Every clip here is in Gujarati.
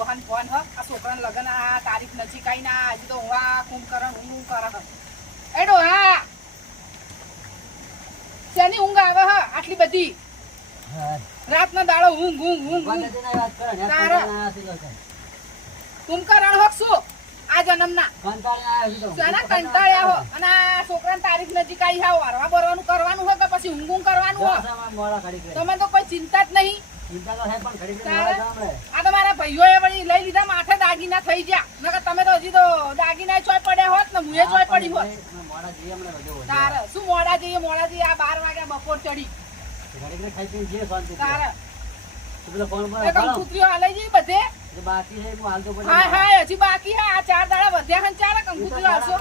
ડોહાન ફોન હ. આ છોકરાને લગન આ તારીખ નજીક આઈ ના હજી તો હુવા કુંભકરણ હું હું કર હ. એ ડોહા! શેની ઊંઘ આવે હ? આટલી બધી? રાતના દાડો ઊંઘ ઊંઘ ઊંઘ તારા. કુંભકરણ હોક શું? આ જન્મના. ના કંટાળ્યા હો? અને આ છોકરાને તારીખ નજીક આવી હા વારવા બરવાનું કરવાનું હોય કે પછી ઊંઘ ઊંઘ કરવાનું હોય? તમે તો કોઈ ચિંતા જ નહીં. આ તમારા ભાઈઓએ વળી લઈ લીધા માથે દાગીના થઈ ગયા. નકર તમે તો હજી તો દાગીના ચોય પડ્યા હોત ને મુએ ચોય પડી હોત. તારે શું મોડા જઈએ મોડા જઈએ આ બાર વાગ્યા બપોર ચડી. તારે. એ હાલે છે બધે. હા હા હજી બાકી હા આ ચાર દાડા વધ્યા હન ચાર કંકુતરીઓ હાલશો.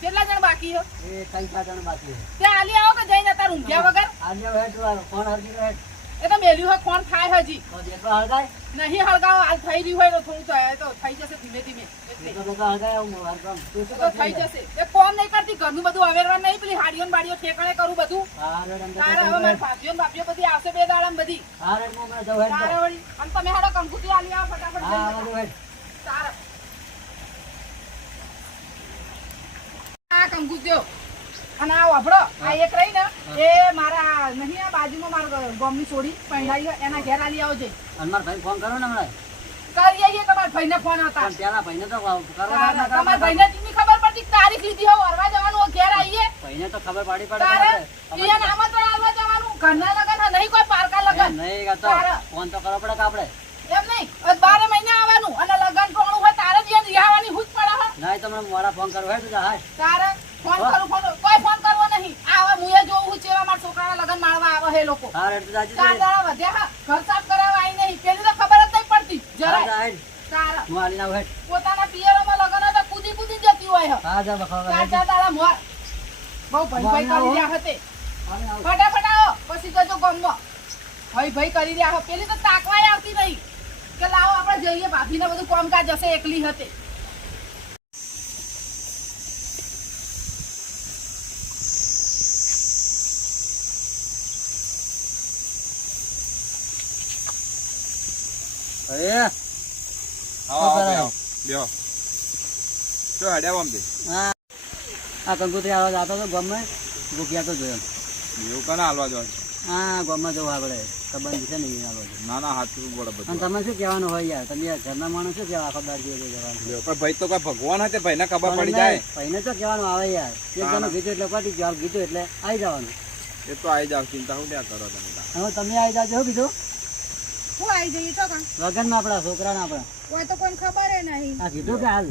કેટલા જણ બાકી હો? ત્યાં હાલી આવો કે જઈને તાર ઊંઘ્યા વગર? એ તો મેલ્યું હોય કોણ થાય હજી નહીં હળગાવો હાલ થઈ રહ્યું હોય તો થોડું તો થઈ જશે ધીમે ધીમે એટલે. એ તો થઈ જશે એ કોમ નહીં કરતી ઘરનું બધું અવેરવા નહીં પેલી હાડીઓ બાડીઓ ઠેકાણે કરું બધું તારે હવે મારી ભાભીઓ બાપીઓ બધી આવશે બે દાડા બધી તારે વળી અને તમે હાડો કંકુતી આલી આવો ફટાફટ. તારે આ કંકુત્યો અને આ વાપડો આ એક રહી ને એ મારા નહીં આ બાજુમાં મારા ગોમની છોડી પહેરાઈ એના ઘેર આલી આવજે. ફોન કરો ને હમણાં. કરી આવીએ તમારા ભાઈને ફોન હતા પેલા ભાઈને તો કરો તમારા ભાઈને ની. ખબર પડતી તારીખ લીધી હો વરવા જવાનું ઘેર આવીએ. ભાઈને તો ખબર પાડી પડે તારે એ નામ તો આલવા જવાનું. ઘરના લગન નહીં કોઈ પારકા લગન. નહીં તો ફોન તો કરવો પડે કે આપણે? એમ નહીં. બારે મહિને આવવાનું અને લગન ટોણું હોય તારે જ યાદ રિહાવાની હુજ પડે હો. નહીં તમને મારા ફોન કરો હોય તો હાય. તારે ફોન કરું ફોન કોઈ ફોન કરવો નહીં આવા મુએ જોવું હું ચેવા મારા છોકરાના લગન માળવા આવે હે લોકો. હારે એટલે જાજે ચાર વધ્યા ઘર સાફ કરાવવા આઈ નહીં. પેલી તો ખબર જ નહીં પડતી. હા, જરાય જા, હાય. તારે. હું આલીને આવું, હેડ. પોતાના પિયરોમાં લગન હોય કૂદી કૂદી જતી હોય હા, જા, બખાવા, ચાર હેડ. મોર. બહુ ભાઈ ભાઈ કરી રહ્યા હતે ફટાફટ આવો. પછી જજો ગમમાં ભાઈ ભાઈ કરી રહ્યા હો. પેલી તો તાકવાય આવતી નહીં. કે લાવો આપણે જઈએ. ભાભીને બધું કામકાજ હશે એકલી હતી આવો? બેહો. હેડ્યા હા. આ કંકુતરી આવા જાતો હતો ગામમાં ભૂખ્યા તો જોયો. એવું કને હાલવા જવાનું? હા ગામમાં જવું સંબંધ છે ને એ ના ના હાથ પડે બધું. તમે શું કહેવાનું હોય યાર? તમે ઘરના માણસ શું કહેવા આખો દાડ જોઈએ જવાનું પણ ભાઈ તો કોઈ ભગવાન ભાઈને ખબર પડી જાય. ભાઈને તો કહેવાનું આવે યાર. એક હા, જણું કીધું એટલે ગયું. કીધું એટલે આવી જવાનું. એ તો આવી જાવ ચિંતા શું ત્યાં કરો તમે? હવે તમે આવી જાજો કીધું હું આવી જઈએ તો કાં? લગનમાં આપણા છોકરાના આપણા કોઈ તો કોઈને ખબર નહીં. આ કીધું કે હાલ.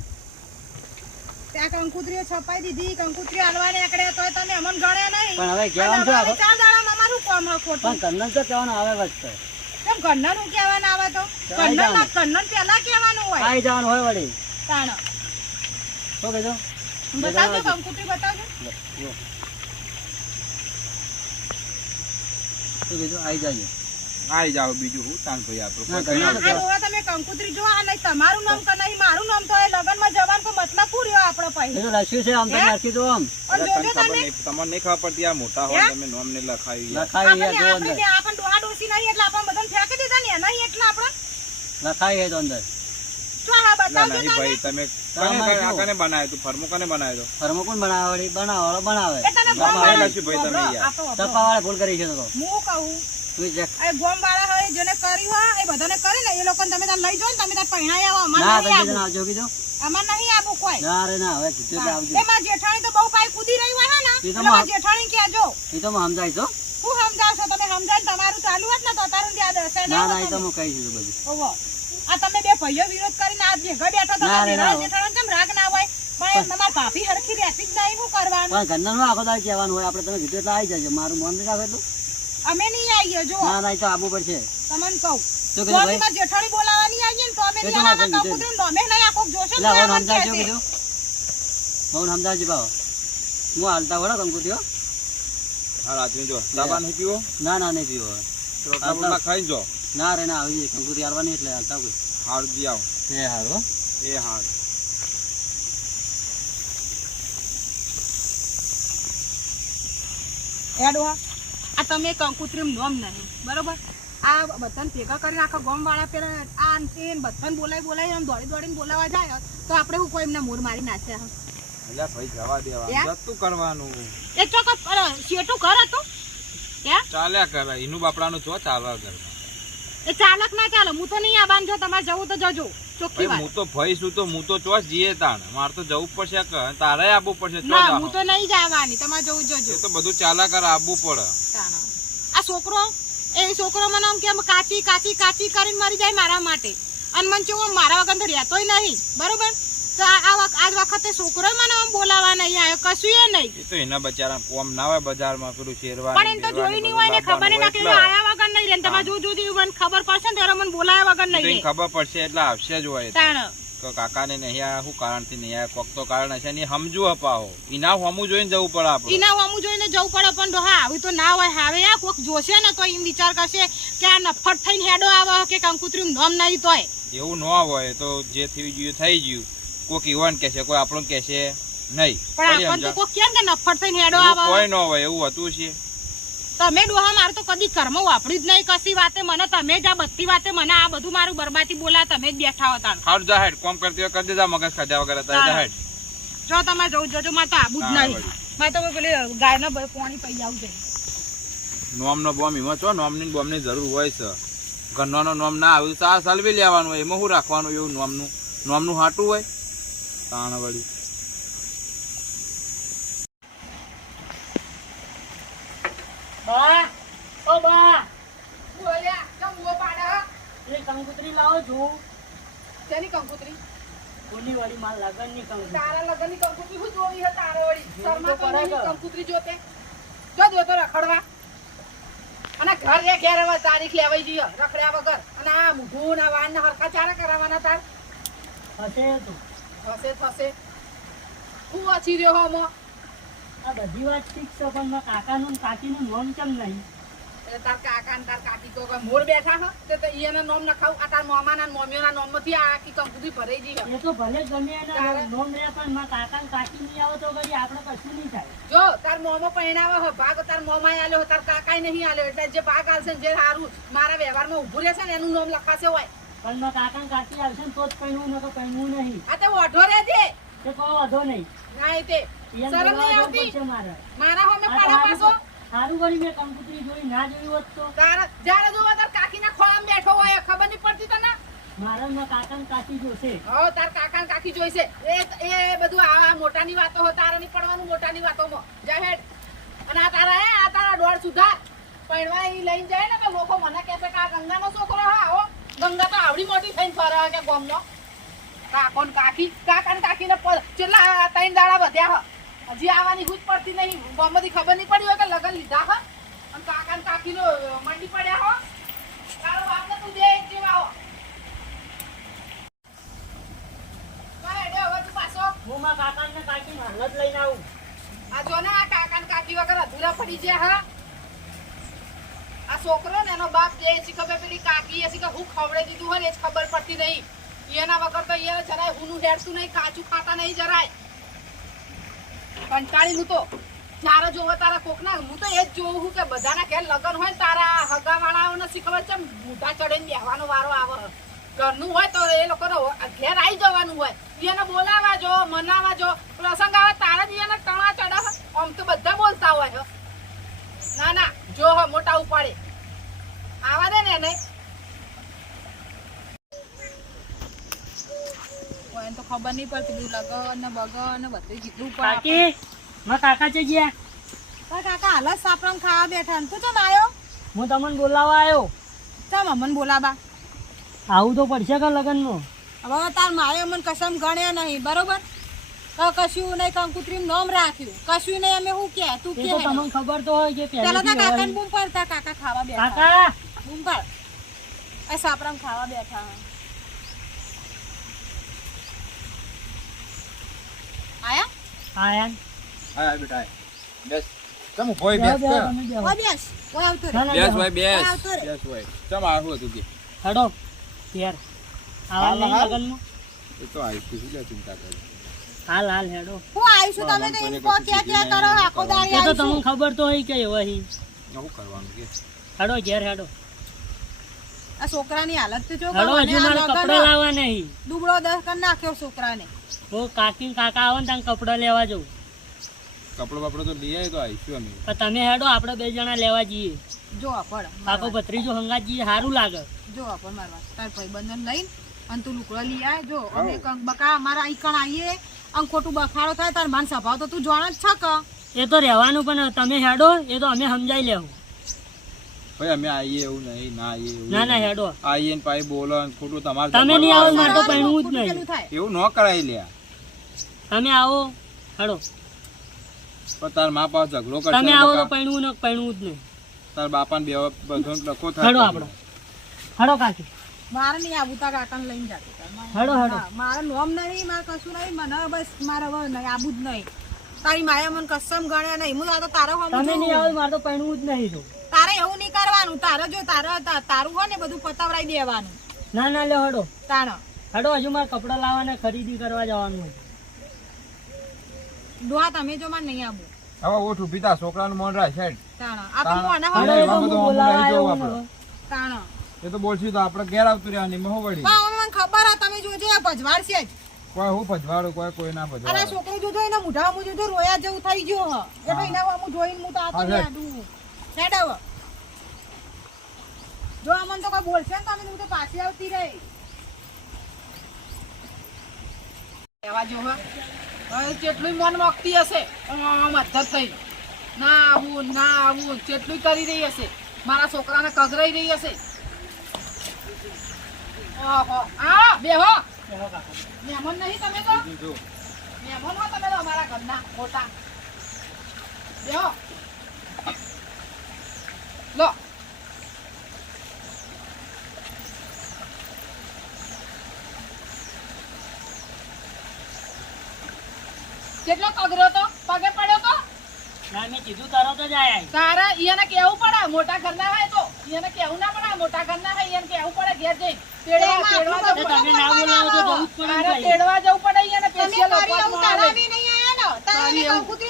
ત્યાં કંકુત્રીઓ છપાઈ દીધી કંકુત્રી હાલવાને એકડે તો તમે અમન ગણે નહીં. પણ હવે કેવાનું છે આખો ચાર દાડામાં મારું કામ ખોટું. પણ કન્નન તો કેવાનું આવે વચ્ચે કેમ કન્નન હું કેવાનું આવે તો? કન્નન. ઘરનાને પહેલા કહેવાનું હોય. આવી જવાનું હોય વળી. તાણ. શું કીધું બતાવજો કંકુત્રી બતાવજો. શું કીધું આવી જાજો આવી જાવ બીજું હું તાન ભાઈ આપણું તમે કંકુત્રી જો આ નહીં તમારું નામ કે નહીં મારું નામ તો એ લગનમાં જવાનું કો મતલબ પૂર્યો આપણો આપણો એ પહેલા છે આમ તો રાખી દો આમ. તમને. નહીં ખબર પડતી આ મોટા હોય તમે નામ ને લખાવી લખાવી આપણને જો અંદર. આપણે ડોહા ડોસી નહીં એટલે આપણે બધાને ફેંકી દીધા ને નહીં એટલે આપણે? લખાઈ હે તો અંદર. ભાઈ તમે કને બનાવ્યો તું? ફરમો કને બનાવ્યો ફરમો કોણ બનાવે? બનાવે. લખ્યું ભાઈ તમે યાર. ભૂલ કરી છે તો હું કહું તું ગોમ વાળા હોય જેને કર્યું હોય એ બધાને કરે ને એ લોકોને તમે તાર લઈ ને તમે તાર પહેણાઈ આવો. અમાર નહીં આવું આવજો કીધું અમાર નહીં આવું કોઈ. ના રે ના હવે કીધું કે આવજો. એ મારી જેઠાણી તો બહુ કાંઈ કૂદી રહી હોય ને? એ તો માં- જેઠાણી કહેજો એ તો હું સમજાય તો હું. સમજાવશો? તમે સમજાવીને તમારું ચાલુ હોત ને તો તારું ત્યાં દસે ના ના એ તો હું કહી દીધું બધું. ઓહો. આ તમે બે ભાઈઓ વિરોધ કરીને આ ભેગા બેઠા તો. જેઠાણી કેમ રાગ ના હોય? પણ તમારા ભાભી હરખી રહેતી જ નહીં કરવાનું? પણ ઘરના નું આખો દાડ કહેવાનું હોય આપણે તમે કીધું એટલે આવી જજો. મારું મન નહીં રાખે એટલું. અમે નહીં આવીએ જો ના ના તો આવવું પડશે તમને કહું. તો કે ભાઈ ગોળીમાં જેઠાણી બોલાવાની આવીએ ને તો અમે નહીં ના આવવાના કીધું. કંકુતરીનું નોમે નહીં આ કોક જોશે ને સમજાવજો કહેશે. કીધું હું સમજાવજો ભાવ હું હાલતા વળો કંકુતીઓ હા. રાત્રે જો. દાબા નહીં પીવો? ના ના નહીં પીવો. રોટલા ખાઈ જો. ના રે ના આવી કંકુતી હાલવાની એટલે હાલતા કોઈ હારું જી આવ. એ હારું હો. એ હારું. એડો ડોહા, આ તમે કંકુત્રીમ નોમ નહીં બરોબર? આ બધાને ભેગા કરીને આખા ગામ વાળા પેલા આ તે બધાને બોલાવી બોલાવી આમ દોડી દોડીને બોલાવા જાય તો આપણે હું કોઈ એમને મૂર મારી નાખે. અલ્યા ભાઈ જવા દેવા. જતું કરવાનું. એ ચોક્કસ શેઠું ઘર હતું? ચાલ્યા કરે એનું બાપડાનું ચો ચાલે ઘરમાં. એ ચાલક ના ચાલે હું તો નહીં આવવાનું જો તમારે જવું તો જજો. ચોખ્ખી વાત. હું તો ભાઈ છું તો હું તો ચોસ જઈએ તાણ. મારે તો જવું પડશે તારે આવવું પડશે ના હું તો નહીં જવાની તમારે જવું જજો. તો બધું ચાલા કર આવવું પડે. આ છોકરો એ છોકરો મને આમ કેમ? કાચી કાચી કાચી કરીને મરી જાય મારા માટે. અને મને કેવું મારા વગર તો રહેતોય નહીં. બરોબર? તો આ આજ વખતે છોકરો મને આમ બોલાવા નહીં આવ્યો કશું એ નહીં. તો એના બચારા કોમ ના હોય બજારમાં પેલું શેરવા પણ એને તો જોઈ નહીં હોય ને ખબર ના કે આયા વગર નહીં ને તમારે જો જો મને ખબર પડશે ને ત્યારે મને બોલાયા વગર નહીં. ખબર પડશે એટલે આવશે જ હોય તાણ. તો કાકાને નહીં આયા શું કારણથી નહીં આયા? કોક તો કારણ હશે ને સમજુ અપાવો ઇના હોમું જોઈને જવું પડે આપણે. ઇના હોમું જોઈને જવું પડે પણ હા આવી તો ના હોય હવે આ કોક જોશે ને તો એમ વિચાર કરશે કે આ નફટ થઈને હેડો આવે કે કંકુત્રીનું નામ નહીં તોય. એવું ન હોય તો જે થઈ ગયું થઈ ગયું. કોક ઈવન કહેશે કોઈ આપણું કહેશે નહીં. પણ આપણને તો કોક કેમ કે નફટ થઈને હેડો આવે? કોઈ ન હોય એવું હતું છે. તમે ડોહા મારે તો કદી કર્મ વાપર્યું જ નહીં કશી વાતે. મને તમે જ આ બધી વાતે મને આ બધું મારું બરબાદી બોલા તમે જ બેઠા હતા હારું જા હેડ કોમ કરતી હોય કરી દેજા મગજ ખાધા વગર હતા. જા હેડ. જો તમે જવું જજો મારે તો આબુ જ નહીં. મારે તો પેલી ગાયના પાણી પી આવું છે. નોમનો બોમ એમાં છો નોમની બોમની જરૂર હોય છે. ઘરનો નોમ ના આવ્યું તો આ સલવી લેવાનું હોય. એમાં શું રાખવાનું એવું નોમનું? નોમનું હાટું હોય? તાણ વળી. બા ઓ બા. બોલ્યા કેમ ઊભો પાડે હે? એ કંકુતરી લાવો છું. શેની કંકુતરી? કોની વાળી માર લગનની કંકુતરી. તારા લગનની કંકુતરી શું જોવી હે તારે વળી? તો શર્મા કઈની કે? કંકુતરી જોતે. જો જોતો રખડવા. અને ઘર રે ઘેર હવે તારીખ લેવાઈ જઈએ રખડ્યા વગર. અને આ મૂઢું ના વાન ને હરખા ચારા કરાવવાના તાર. હશે તું. થશે થશે. હું અછી રહ્યો હમો આ બધી વાત ઠીક છે પણ મારા કાકાનું ને કાકીનું નામ કેમ નહીં? એટલે તાર કાકા ને તાર કાકી તો મોર બેઠા હ તે તો ઈયાને નોમ આ તાર મોમાના ને મોમીઓના નોમમાંથી આ આખી કંકુતરી ભરાઈ જઈ એ તો ભલે ગમે એના તારે- નામ પણ મારા કાકા ને કાકી નહીં આવે તો વળી આપણે કશું નહીં થાય. જો તાર મોમો પહેણાવે હો ભાગ તાર મોમાય આલ્યો તાર કાકાય નહીં આલ્યો એટલે જે ભાગ આલશે ને જે હારું મારા વ્યવહારમાં ઊભું રહેશે ને એનું નોમ લખાશે હોય. પણ મારા કાકા ને કાકી આવશે ને તો જ પહેરવું ન તો પહેરવું નહીં. આ તો ઓઢો રહેજે. તે કહો વાંધો નહીં. ના તે. શરમ નહીં આવતી? મારા. હોમે આ પાડા પાછો. હારું- હારું મેં કંકુતરી જોઈ ના જોયું હોત તો. તારા જ્યારે જોવો તાર કાકીના ખોળામાં બેઠો હોય ખબર નહીં પડતી તને? મારે ને કાકા કાકી જોશે. હો તાર કાકા કાકી જોઈશે. એ એ બધું આ આ મોટાની વાતો હો તારા નહીં પડવાનું મોટાની વાતોમાં. જા હેડ. અને આ તારા હે આ તારા દોડ સુધા પૈણવા લઈને જાય ને તો લોકો મને કહેશે કે આ ગંગાનો છોકરો હા આવો ગંગા તો આવડી મોટી થઈને ફરે કે ગોમનો. કાકો ને કાકી કાકા ને કાકીને પ- કેટલા ત્રણ દાડા વધ્યા હ. હજી આવવાની હુજ પડતી નહીં. ગોમમાંથી ખબર નહીં પડી હોય કે લગન લીધા હો? અને કાકા ને કાકીનો મંડી પડ્યા હો? તારો બાપને તું દે જેવા હો. હવે પાછો. હું કાકા ને કાકી હાલ લઈને આવું. આ જો ને આ કાકા ને કાકી વગર અધૂરા પડી જાય હા. આ છોકરો ને એનો બાપ જે છે ખબર પેલી કાકી કે હું ખવડાવી દીધું હોય ને એ ખબર પડતી નહીં. એના વગર તો એને જરાય હું હેડતું નહીં કાચું ખાતા નહીં જરાય. કંટાળી તો તારા જોવો તારા કોક ના હું તો એ જ જોઉં છું કે બધાના ઘેર લગન હોય તારા હગા વાળાઓને શીખબર છે મોટા ચડે બેહવાનો વારો આવે. ઘરનું હોય તો એ લોકોને ઘેર આવી જવાનું હોય. એને બોલાવા જો, મનાવા જો, પ્રસંગ આવે તારા જ એને તણા ચડે આમ તો બધા બોલતા હોય. ના ના, જો મોટા ઉપાડે. આવા દે ને એને. એને તો ખબર નહીં પડતી બધું લગન ને બગન ને બધું જીતવું પડે મારા કાકા છે ગયા. કાકા હાલ જ સાપરમ ખાવા બેઠા તું ચમ આવ્યો હું તમને બોલાવા આવ્યો ચમ અમન બોલાવા. આવું તો પડશે કે લગનમાં? હવે તાર માએ અમન કસમ ગણ્યા નહીં બરોબર? તો કશું નહીં કંકુત્રી નામ રાખ્યું. કશું નહીં અમે શું કે તું કે તમને ખબર તો હોય કે પેલા તા કાકા બૂમ પડતા કાકા ખાવા બેઠા. કાકા! બૂમ પડ. આ સાપરમ ખાવા બેઠા. આયા આયા બેટા બેસ. ચમ ભોય બેસ બેહો, કર. તમે બેહો. ઓ બેસ. ઓ આવતો રે ના, ના, બેસ. ભાઈ બેસ. હા, આવતો રે. બેસ ભાઈ. ચમ આવું હતું કે? હેડો ઘેર આવા હાલ, નહીં હાલ. એ તો આવી તું શું ચિંતા કરી? હાલ હાલ હેડો. હું આવીશું તમે તો એમ કે કે કરો આખો દાડી એ તો તમને ખબર તો હોય કે એવા હી. શું કરવાનું કે? હેડો ઘેર હેડો. આ છોકરાની હાલત તો જો હેડો હજુ આ કપડા લાવવા નહીં દુબળો દસ કરી નાખ્યો છોકરાને. તો કાકી કાકા આવો ને ત્યાં કપડા લેવા જવું કપડો બપડો તો લઈ આવી તો આવીશું અમે. પણ તમે હેડો આપણે બે જણા લેવા જઈએ. જો આપણ કાકો ભત્રીજો હંગાત જઈએ સારું લાગે. જો આપણ મારા તાર ભાઈબંધન લઈને અને તું લુકડો લઈ આય જો. અમે બકા અમારા અહીં કણ આવીએ અને ખોટું બખાડો થાય તાર માન સ્વભાવ તો તું જાણ જ છે એ તો રહેવાનું પણ તમે હેડો એ તો અમે સમજાઈ લેવું. ભાઈ અમે આવીએ એવું નહીં ના આવીએ એવું ના ના હેડો. આવીએ ને પાછી બોલો ને ખોટું તમારે તમે નહીં આવો મારે તો પહેણવું જ નહીં. એવું ન કરાય લ્યા. તમે આવો હેડો પણ તાર મા પાસે ઝઘડો કરશે તમે આવો તો પૈણું ને પહેણવું જ નહીં. તાર બાપાને બે બધો લખો થાય હેડો આપણો હેડો કાકી. મારે નહીં આવું તાર કાકાને લઈને જાતો હેડો હેડો મારે નોમ નહીં મારે કશું નહીં મને બસ મારે હવે નહીં આબુ જ નહીં. તારી માયા મને કસમ ગણ્યા નહીં. હું તો તારો હમ તમે નહીં આવો મારે તો પૈણું જ નહીં જો. તારે એવું નહીં કરવાનું. તારે જો તારે તા- તારું હોય ને બધું પતાવડાઈ દેવાનું. ના ના લે હડો. તાણો. હડો હજુ મારે કપડાં લાવવાને ખરીદી કરવા જવાનું હોય. ડોહા તમે જો માં નહીં આવો. હવે ઓઠું ઊભી છોકરાનું મન રાખ તાણ. આ તો હું આના હેડો હવે એ તો બોલશું તો આપણે ઘેર આવતું રહેવાની મહો વળી. મને ખબર આ તમે જોજો આ ભજવાડ છે જ કોઈ હું ભજવાડું કોઈ કોઈ ના અને અરે ભજવાડે છોકરો જોજો એના મુઢા હું જોજો રોયા જેવું થઈ ગયો હ. એટલે એના હું જોઈને હું તો આ તો આડું હેડ હવે જો આ મને તો કોઈ બોલશે ને તમે તો પાછી આવતી રહી. એવા જો હે. જેટલું મન મોકતી હશે મધર થઈ ના આવું ના આવું જેટલું કરી રહી હશે, મારા છોકરાને કગરાઈ રહી હશે. ઓહો આ બેહો. મહેમાન નહીં તમે તો? મહેમાન તમે તો અમારા ઘરના મોટા. બેહો. લો. કેટલો કગરો તો? પગે પડ્યો તો? ના મેં કીધું તારો તો જાય તારા ઈયાને કેવું પડે? મોટા ઘરના હોય તો. ઈયાને કેવું ના પડે? મોટા ઘરના હોય ઈયાને કેવું પડે? ઘેર જઈ તેડવા તેડવા તો જવું તમે ના બોલાવો તો બહુ પડે તેડવા જવું પડે ઈયાને? તમે special કરી આવું તારાવી નહીં આયા ને. તારે એને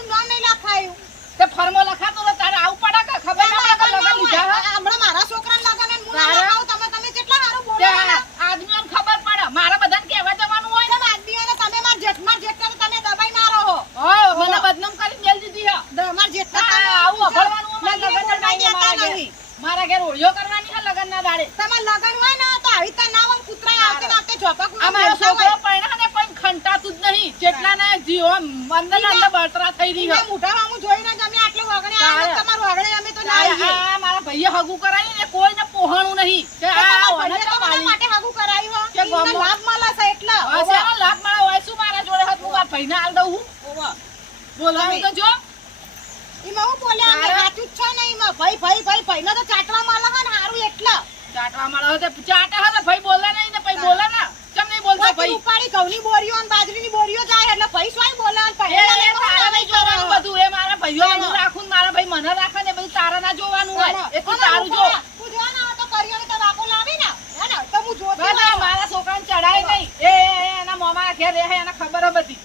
નામ નહીં લખાયું. તે ફર્મો લખાતો તો તારે આવું પડે કે ખબર ના પડે કે લગન લીધા હોય? હમણાં મારા છોકરાને લગન અને હું ના તારે? લખાવું, તમે તમે કેટલા હારું બોલો તે છો ને? આદમીઓને ખબર પડે મારે બધાને કહેવા જવાનું હોય તમે આદમીઓને તમે મારા જેઠ- મારા જેઠને તમે દબાઈ મારો હો. હા મને બદનામ કરી મેલ દીધી હે દ- મારા જેઠને હા, તમે આવું અભળવાનું અમારે લગીને લગનના બોલવા દાડે દેતા મારા નહીં. ઘેર. મારા ઘેર ઓળિયો કરવાની હે લગનના દાડે તમારે લગન હોય ને તો આવી રીતના ના હોય, કૂતરાએ આવતે ને આવતે ઝોપા કૂતરા આ મારો બોલતા છોકરો હોય. પરણ્યો ને પણ ખંટાતું જ નહીં જેટલાને જીવો અંદર ને અંદર બળતરા થઈ રહી ઈને હે મોઢામાં જોઈને જ અમે આટલું વગણે તારે. આવ્યા, તમારું વગણે અમે તો ના તારે આવીએ. આ મારા ભાઈએ હગું કરાયું ને કોઈને પોહાણું નહીં. કે આ ઓને ભાઈએ તો તમારા વાલી. માટે હાગું કરાયું કે લાભ મળે છે એટલે. લાભ મારા હોય શું મારા જોડે હતું? આ ભાઈને આલ દઉં હું? બોલાવી તો જો ઈમાં હું બોલ્યા અમે સાચું છે ને ઈમાં. ભાઈ ભાઈ ભાઈ ભાઈને તો ચાટવા મળે ને હારું એટલા. ચાટવા મળે છે ચાટે ભાઈ બોલે નહીં ને ભાઈ બોલે ના. કેમ નહીં બોલતો ભાઈ? ઉપાડી ઘઉંની બોરીઓ અને બાજરીની બોરીઓ જાય એટલે ભાઈ શું બોલે? કરે. બધું. એ મારા ભાઈઓ ભાઈ મને રાખે ને બધું તારા ના જોવાનું હોય એ તું તારું જો ના તો કરિયાણું તો બાપો લાવી ને. હે ને? તો હું જોતી બસ આ હોઉં. મારા છોકરાને ચડાય નહીં એ, એના મોમા ઘેર રહે એને ખબર હે બધી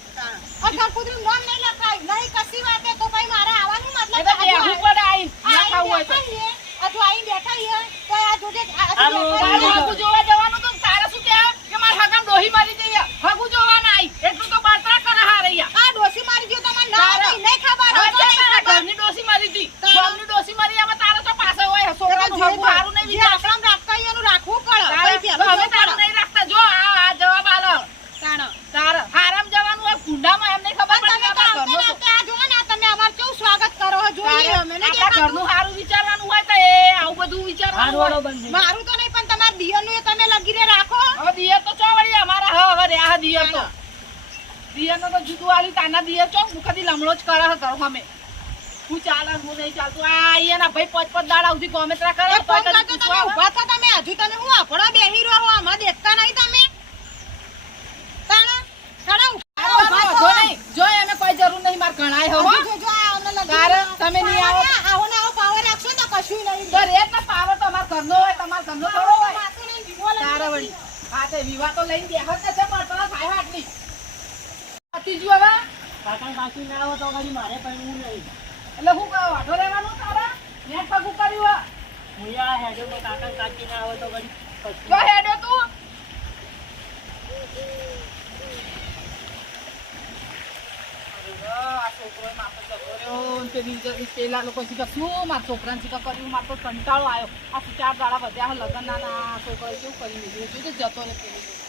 અને કંકુતરીનું નામ નહીં લખાય. નહીં કશી વાતે તો ભાઈ મારે આવવાનું મતલબ એ તો કે હજુ બેહવું પડે આઈને આ ના ખાવું હોય તો બેઠા છીએ, હજુ આઈને બેઠા છીએ, તો આ જોજે, આ હજુ આલો, બેઠા તારું છીએ. હગું જોવા જવાનું તો તારે શું કહેવાય કે મારે હગામ ડોહી મારી જઈએ હગું જોવા ના આઈ એટલું તો બળતરા કરે હારૈયા આ ડોશી મારી ગયો તમને ના તારે. હોય, નહીં ખબર હવે હોય તો કેમ નહીં મારા ખબર. ઘરની ડોસી મારી હતી તારે. ગામની ડોસી મારી એમાં તારે તો પાસે હોય તો છોકરાનું જે- હગું હારું નહીં જે વિચાર આપણામાં રાખતા હોય એનું રાખવું પડે. તારે ભાઈ તો પહેલું હવે જોવું તારું પડે. નહીં રાખતા જો આ આ જવાબ આલો તાણે. તારે હારામ જવાનું હોય કુંડામાં એમ નહીં ખબર પણ પડે તમે કે તો આપણા આવતા ઘરનો ને આવતા આ જુઓ ને, આ તમે અમારું કેવું સ્વાગત કરો છો, જોઈએ તારે અમે નહીં આપણા દેખાતું. ઘરનું હારું વિચારવાનું હોય તો એ આવું બધું વિચારવાનું હારું હોય વાળો બંધ થઈ મારું તો નહીં પણ તમારા દિયરનું એ તમે લગીને રાખો હવે દિયર તો ચો વળી અમારા હા હવે રહ્યા દિયર તો દિયરનો તો જુદું આલી તાના દિયર ચો હું કદી લમણો જ કરે હે ઘરમાં અમે હું ચાલે હું નહીં ચાલતું. આ અહીંયાના ભાઈ પાંચ પાંચ દાડા સુધી ગોમેત્રા કરે તમે ઊભા થા તમે. હજુ તમે હું આપણા બેહી રહ્યો હું? આમાં દેખતા નહીં તમે? તાણે, તાણે. જો એમે કોઈ જરૂર નહીં મારે હો નહીં આવો. પાવર, આવો. ને આવો પાવર રાખશો તો કશું નહીં. ઘર એક પાવર તો અમાર ઘરનો હોય તમાર ઘરનો થોડો હોય. તારે. વળી. હા તે વિવાહ તો લઈને બેહો જ છે પણ તો સાહેબ આટલી અતિજુ કાકા કાકી ના આવો તો મારે પહેણવું નહીં. એટલે હું કહું વાંધો રહેવાનું તારા? નેટ પગું કર્યું હે આ હેડો તો કાકા કાકી ના આવે તો જો હેડો પેલી પેલા લોકો શીખે શું મારા છોકરાને શીખે કર્યું? મારે તો કંટાળો આવ્યો આ ચાર દાડા વધ્યા લગ્ન ના છોકરાએ કેવું કરી દીધું જતો રહે પેલી